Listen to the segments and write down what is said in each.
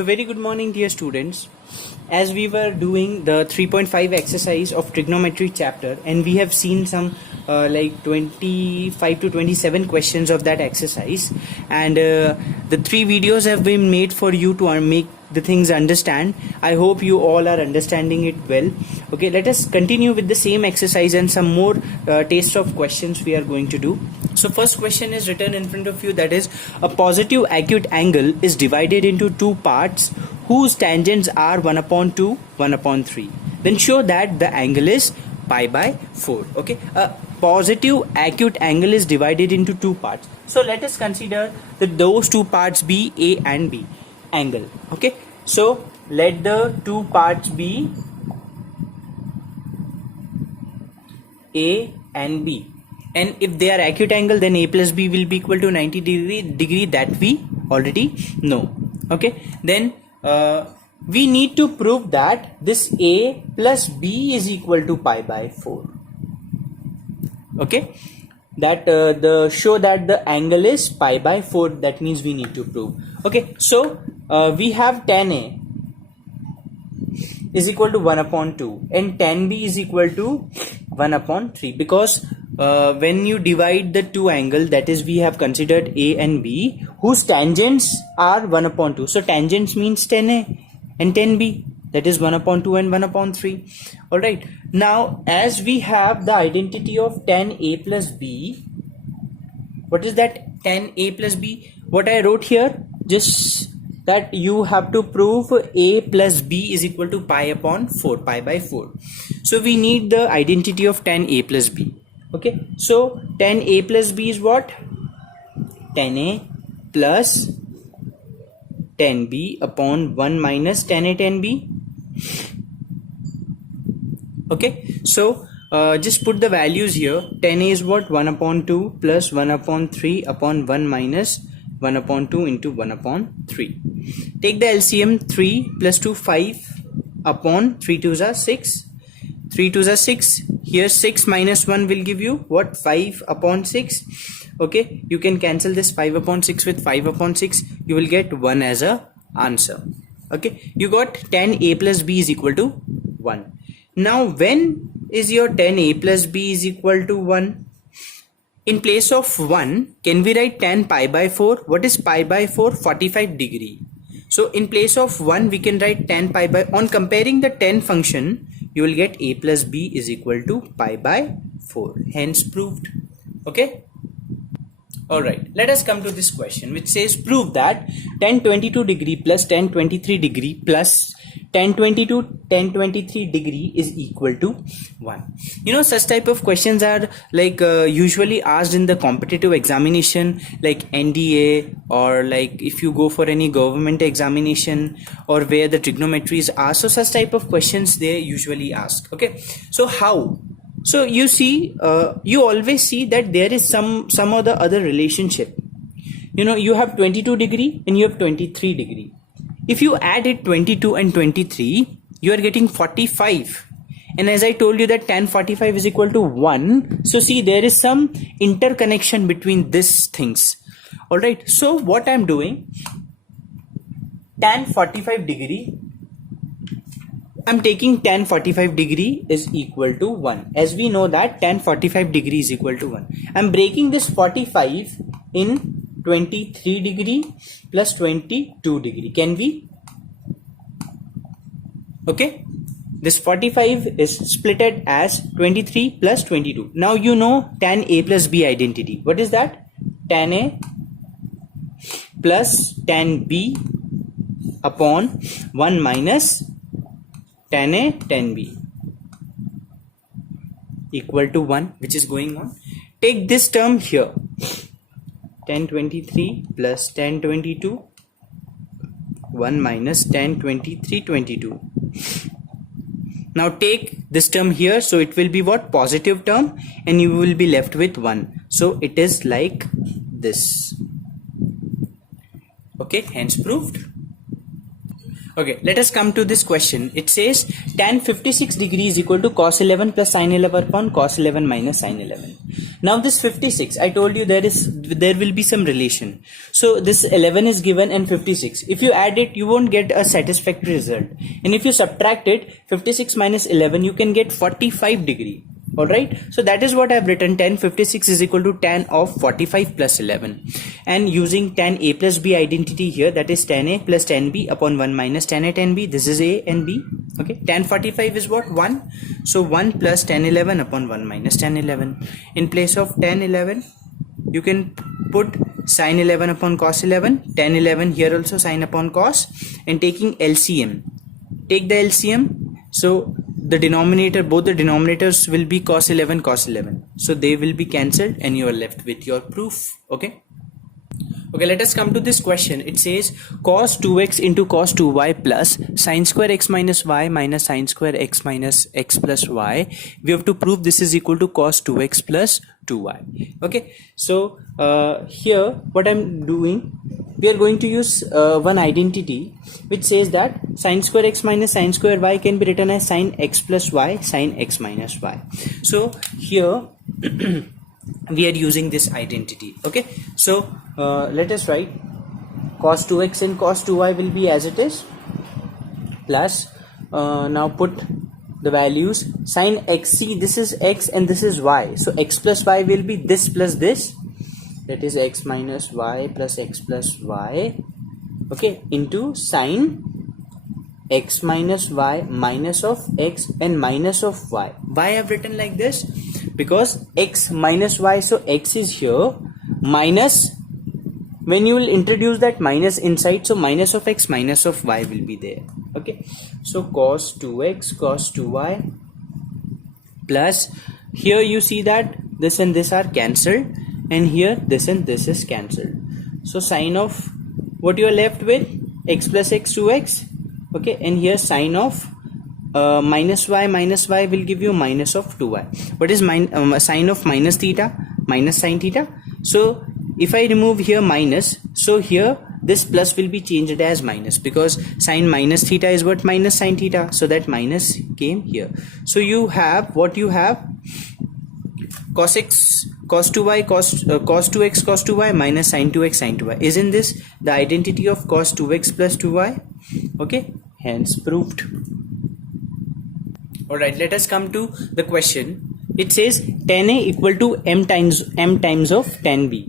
So very good morning dear students. As we were doing the 3.5 exercise of trigonometry chapter and we have seen some like 25 to 27 questions of that exercise, and the 3 videos have been made for you to make the things understand. I hope you all are understanding it well. Okay, let us continue with the same exercise and some more taste of questions we are going to do. So first question is written in front of you, that is, a positive acute angle is divided into 2 parts whose tangents are 1/2, 1/3. Then show that the angle is pi by 4. Okay, a positive acute angle is divided into 2 parts. So let us consider that those 2 parts be A and B angle. Okay, so let the 2 parts be A and B, and if they are acute angle, then A plus B will be equal to 90 degree, that we already know. Okay, then we need to prove that this A plus B is equal to pi by 4. Okay, that show that the angle is pi by 4, that means we need to prove. Okay, so we have tan A is equal to 1/2 and tan B is equal to 1/3, because when you divide the 2 angles, that is, we have considered A and B whose tangents are 1/2. So tangents means tan A and tan B, that is 1/2 and 1/3. Alright, now as we have the identity of tan A plus B, what is that tan A plus B? What I wrote here, just that you have to prove A plus B is equal to pi by 4. So we need the identity of tan A plus B. Okay, so tan A plus B is what? Tan A plus tan B upon 1 minus tan A tan B. Okay, so just put the values here. Tan A is what? 1/2 plus 1/3 upon 1 minus 1/2 into 1/3. Take the LCM. 3 plus 2 5 upon 3 2s are 6. 3 2s are 6. Here 6 minus 1 will give you what? 5/6. Okay, you can cancel this 5/6 with 5/6. You will get 1 as a answer. Okay, you got tan A plus B is equal to 1. Now when is your tan A plus B is equal to 1? In place of 1, can we write tan pi by 4? What is pi by 4? 45 degree. So in place of 1, we can write tan pi by, on comparing the tan function, you will get A plus B is equal to pi by 4. Hence proved. Okay. Alright, let us come to this question which says prove that tan 22 degree plus tan 23 degree plus tan 22 tan 23 degree is equal to 1. You know, such type of questions are like usually asked in the competitive examination, like NDA, or like if you go for any government examination, or where the trigonometry is asked. So such type of questions they usually ask. Okay, so how? So you see, you always see that there is some or the other relationship. You know, you have 22 degree and you have 23 degree. If you add it 22 and 23, you are getting 45. And as I told you that tan 45 is equal to 1. So see, there is some interconnection between these things. Alright, so what I'm doing, tan 45 degree, I'm taking tan 45 degree is equal to 1. As we know that tan 45 degree is equal to 1. I'm breaking this 45 in 23 degree plus 22 degree. Can we? Okay. This 45 is splitted as 23 plus 22. Now you know tan A plus B identity. What is that? Tan A plus tan B upon 1 minus tan A tan B equal to 1, which is going on. Take this term here, tan 23 plus tan 22, 1 minus tan 23 22. Now take this term here, so it will be what? Positive term, and you will be left with 1. So it is like this. Okay, hence proved. Okay, let us come to this question. It says tan 56 degree is equal to cos 11 plus sin 11 upon cos 11 minus sin 11. Now this 56, I told you there will be some relation. So this 11 is given and 56. If you add it, you won't get a satisfactory result. And if you subtract it, 56 minus 11, you can get 45 degree. Alright, so that is what I have written. Tan 56 is equal to tan of 45 plus 11, and using tan a plus b identity here, that is tan a plus tan b upon 1 minus tan a tan b. This is a and b. Okay, tan 45 is what? 1. So 1 plus tan 11 upon 1 minus tan 11. In place of tan 11, you can put sin 11 upon cos 11, tan 11 here also sin upon cos, and taking LCM. Take the LCM. So the denominator, both the denominators will be cos 11 cos 11, so they will be cancelled and you are left with your proof. Okay, let us come to this question. It says cos 2x into cos 2y plus sin square x minus y minus sin square x minus x plus y. We have to prove this is equal to cos 2x plus 2y. Okay, so here what I'm doing, we are going to use one identity which says that sin square x minus sin square y can be written as sin x plus y sin x minus y. So here we are using this identity. Okay, so let us write cos 2x and cos 2y will be as it is, plus now put the values. Sin x, see this is x and this is y, so x plus y will be this plus this, that is x minus y plus x plus y, okay, into sin x minus y minus of x and minus of y. Why I have written like this? Because x minus y, so x is here, minus, when you will introduce that minus inside, so minus of x minus of y will be there. Okay, so cos 2x cos 2y plus, here you see that this and this are cancelled, and here this and this is cancelled. So sin of, what you are left with, x plus x 2x. Okay, and here sin of minus y will give you minus of 2y. What is sin of minus theta? Minus sin theta. So if I remove here minus, so here this plus will be changed as minus, because sin minus theta is what? Minus sin theta. So that minus came here. So you have what you have, cos x cos 2y cos 2x cos 2y minus sin 2x sin 2y. Isn't this the identity of cos 2x plus 2y? Okay, hence proved. Alright, let us come to the question. It says tan a equal to m times of tan b,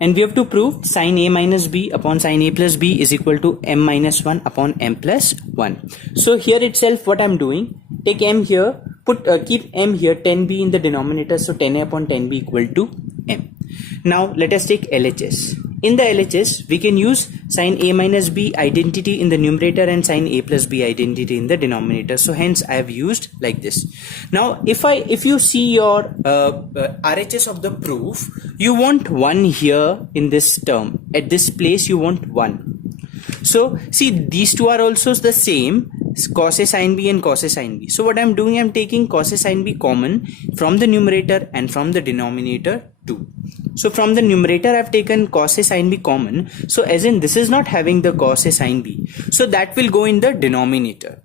and we have to prove sin a minus b upon sin a plus b is equal to m minus 1 upon m plus 1. So here itself what I'm doing, take m here, put keep m here, tan b in the denominator, so tan a upon tan b equal to m. Now let us take LHS. In the LHS, we can use sin a minus b identity in the numerator and sin a plus b identity in the denominator. So hence I have used like this. Now if you see your RHS of the proof, you want 1 here in this term. At this place you want 1. So see, these two are also the same, cos a sin b and cos a sin b. So what I'm doing, I'm taking cos a sin b common from the numerator and from the denominator too. So from the numerator I've taken cos a sin b common, so as in this is not having the cos a sin b, so that will go in the denominator.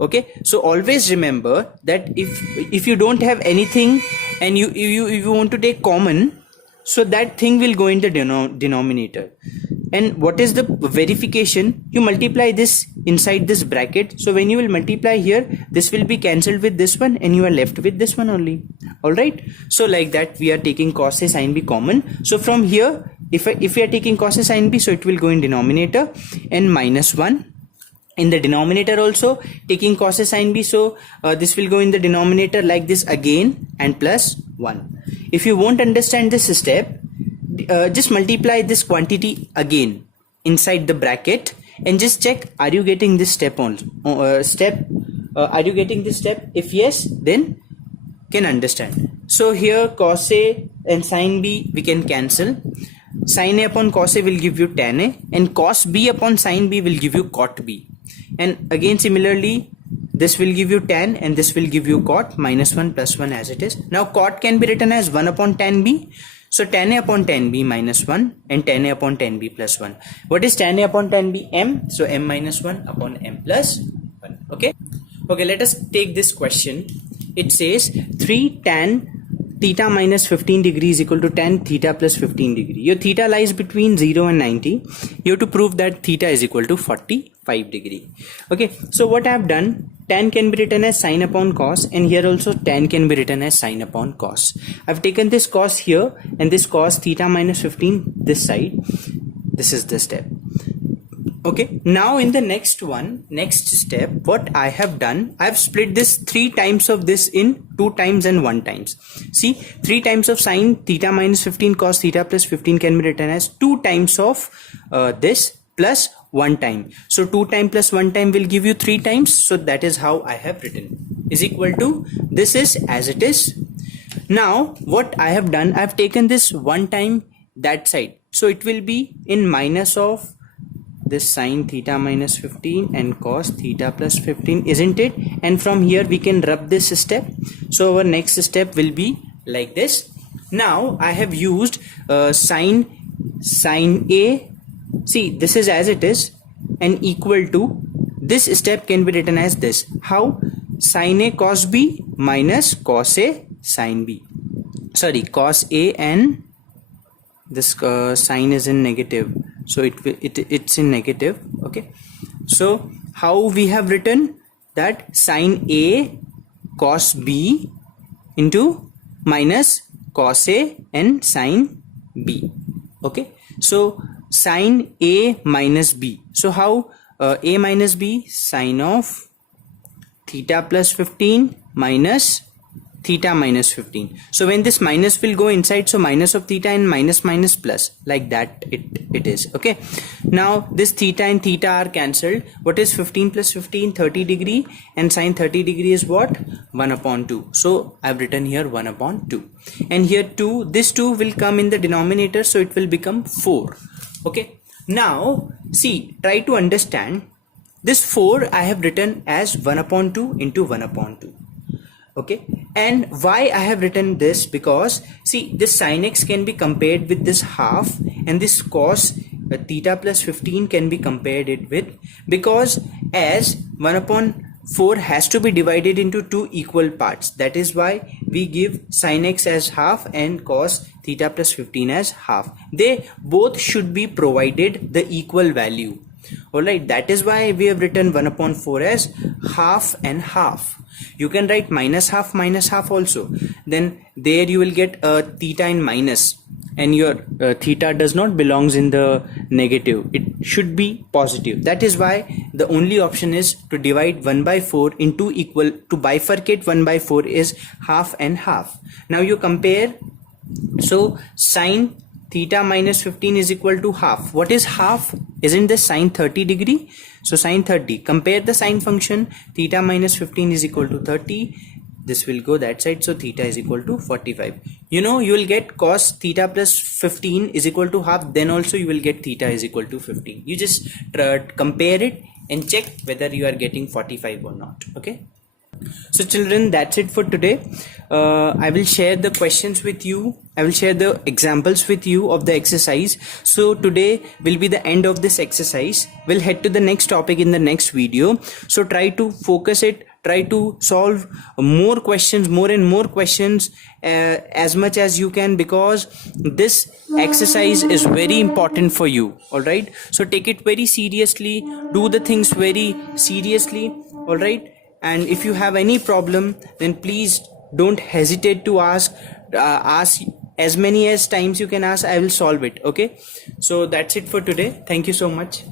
Okay, so always remember that if you don't have anything and you want to take common, so that thing will go in the denominator. And what is the verification? You multiply this inside this bracket. So when you will multiply here, this will be cancelled with this one and you are left with this one only. Alright. So like that we are taking cos a sin b common. So from here, if we are taking cos a sin b, so it will go in denominator, and minus 1. In the denominator also taking cos a sin b, so this will go in the denominator like this again, and plus 1. If you won't understand this step, just multiply this quantity again inside the bracket and just check, are you getting this step on are you getting this step? If yes, then can understand. So here cos a and sin b we can cancel. Sin a upon cos a will give you tan a, and cos b upon sin b will give you cot b. And again similarly, this will give you tan and this will give you cot, minus 1 plus 1 as it is. Now cot can be written as 1 upon tan b. So tan A upon tan B minus 1 and tan A upon tan B plus 1. What is tan A upon tan B? M. So m minus 1 upon m plus 1. Okay. Okay, let us take this question. It says 3 tan theta minus 15 degree is equal to tan theta plus 15 degree. Your theta lies between 0 and 90. You have to prove that theta is equal to 45 degree. Okay, so what I have done, tan can be written as sine upon cos, and here also tan can be written as sine upon cos. I've taken this cos here and this cos theta minus 15 this side. This is the step. Okay, now in the next step, what I have done, I have split this 3 times of this in 2 times and 1 times. See, 3 times of sine theta minus 15 cos theta plus 15 can be written as 2 times of this plus 1 time. So 2 time plus 1 time will give you 3 times. So that is how I have written, is equal to, this is as it is. Now what I have done, I have taken this 1 time that side. So it will be in minus of this sine theta minus 15 and cos theta plus 15, isn't it? And from here we can rub this step. So our next step will be like this. Now I have used sine A. See, this is as it is, and equal to, this step can be written as this. How? Sine A cos B minus cos A sine B. Sorry, cos A, and this sign is in negative, so it's in negative. Okay, so how we have written that sine A cos B into minus cos A and sine B. Okay, so sine A minus B. So how A minus B, sine of theta plus 15 minus theta minus 15. So when this minus will go inside, so minus of theta and minus minus plus, like that it is. Okay, now this theta and theta are cancelled. What is 15 plus 15? 30 degree, and sine 30 degree is what? 1 upon 2. So I've written here 1 upon 2, and here 2, this 2 will come in the denominator, so it will become 4. Okay, now see, try to understand this 4 I have written as 1 upon 2 into 1 upon 2. Okay, and why I have written this? Because see, this sin x can be compared with this half, and this cos theta plus 15 can be compared it with, because as 1 upon 4 has to be divided into 2 equal parts, that is why we give sin x as half and cos theta plus 15 as half. They both should be provided the equal value. Alright, that is why we have written 1 upon 4 as half and half. You can write minus half also. Then there you will get a theta in minus, and your theta does not belongs in the negative. It should be positive. That is why the only option is to divide 1 by 4 into equal, to bifurcate 1 by 4 is half and half. Now you compare. So sine theta minus 15 is equal to half. What is half? Isn't this sine 30 degree? So sine 30, compare the sine function. Theta minus 15 is equal to 30. This will go that side, so theta is equal to 45. You know, you will get cos theta plus 15 is equal to half. Then also you will get theta is equal to 15. You just compare it and check whether you are getting 45 or not. Okay, so children, that's it for today. I will share the questions with you. I will share the examples with you of the exercise. So today will be the end of this exercise. We'll head to the next topic in the next video. So try to focus it, try to solve more questions, more and more questions as much as you can, because this exercise is very important for you. All right, so take it very seriously, do the things very seriously. All right, and if you have any problem, then please don't hesitate to ask as many as times you can ask. I will solve it. Okay, so that's it for today. Thank you so much.